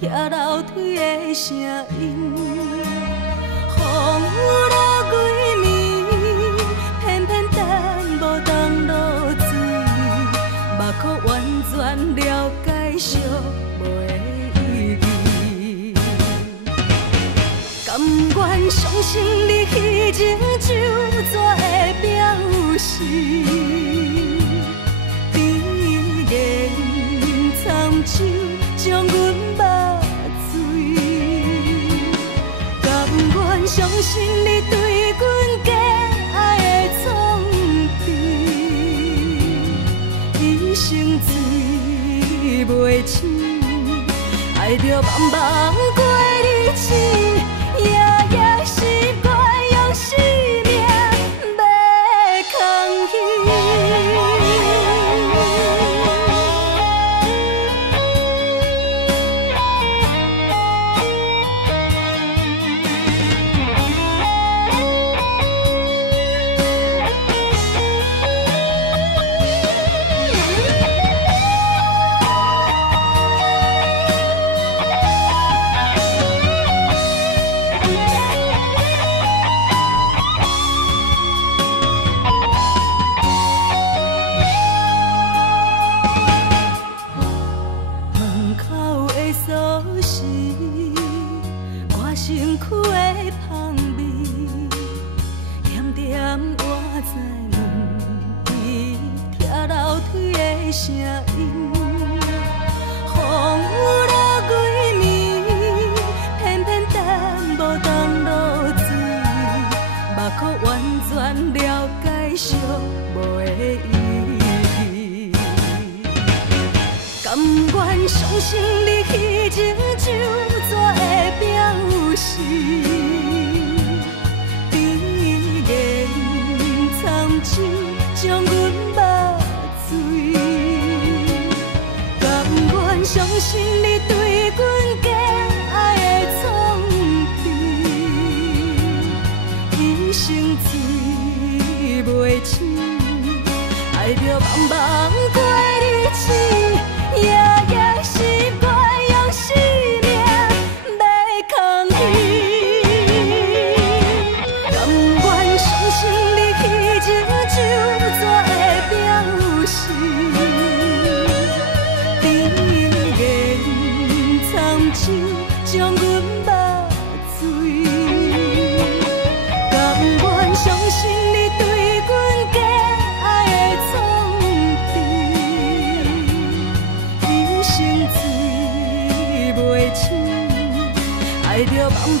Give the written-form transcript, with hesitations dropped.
拆楼梯的声音。风雨落几暝，偏偏等无当落水，目眶完全了解寂寞的意义。甘愿相信你虚情就怎会表示？甜言惨手将阮目醉，甘愿相信你对阮假爱的创治，一生醉袂醒，爱着茫茫过日子，夜夜习惯用生命要扛起。身躯的香味，点点我在问伊，拆楼梯的声音。风雨落几暝，偏偏等无当落水，目眶完全了解寂寞的意义。甘愿相信你虚情就怎会表示？甜言惨手将阮目醉，甘愿相信你对阮假爱的创治，一生醉袂醒，爱着茫茫过日子，夜夜习惯用生命要扛起。甘愿相信你虚情就怎会表示？甜言惨手将阮目醉，甘愿相信你对阮假爱的创治，一生醉袂醒，爱着茫茫。